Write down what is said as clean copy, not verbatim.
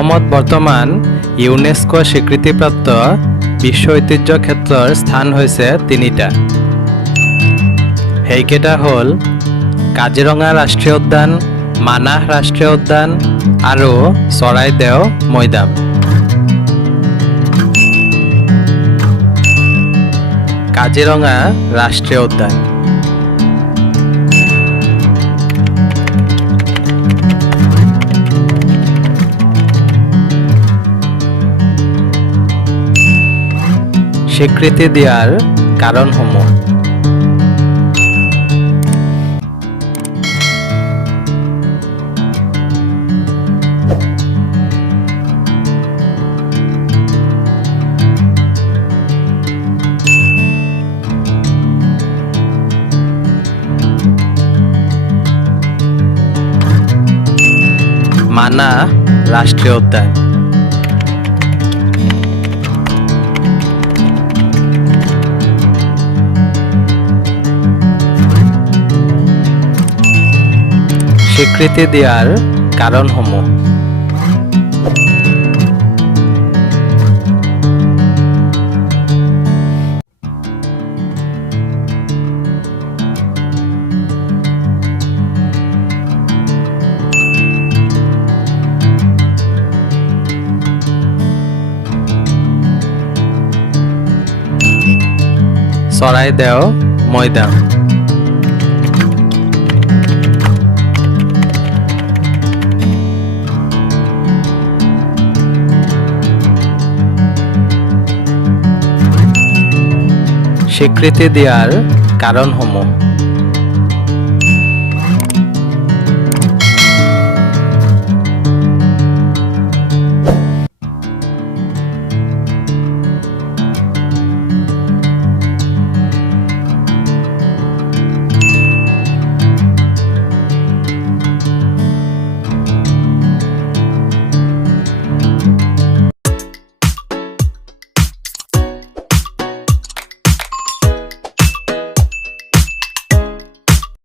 অসমত বৰ্তমান ইউনেস্কো স্বীকৃতিপ্ৰাপ্ত বিশ্ব ঐতিহ্য ক্ষেত্ৰৰ স্থান হৈছে তিনিটা। সেইকেইটা হ'ল কাজিৰঙা ৰাষ্ট্ৰীয় উদ্যান, মানাহ ৰাষ্ট্ৰীয় উদ্যান আৰু চৰাইদেউ মৈদাম। কাজিৰঙা ৰাষ্ট্ৰীয় উদ্যান। স্বীকৃতি দিয়াৰ কাৰণসমূহ। মানাহ ৰাষ্ট্ৰীয় উদ্যান। স্বীকৃতি দিয়াৰ কাৰণসমূহ। চৰাইদেউ মৈদাম। স্বীকৃতি দিয়াৰ কাৰণসমূহ।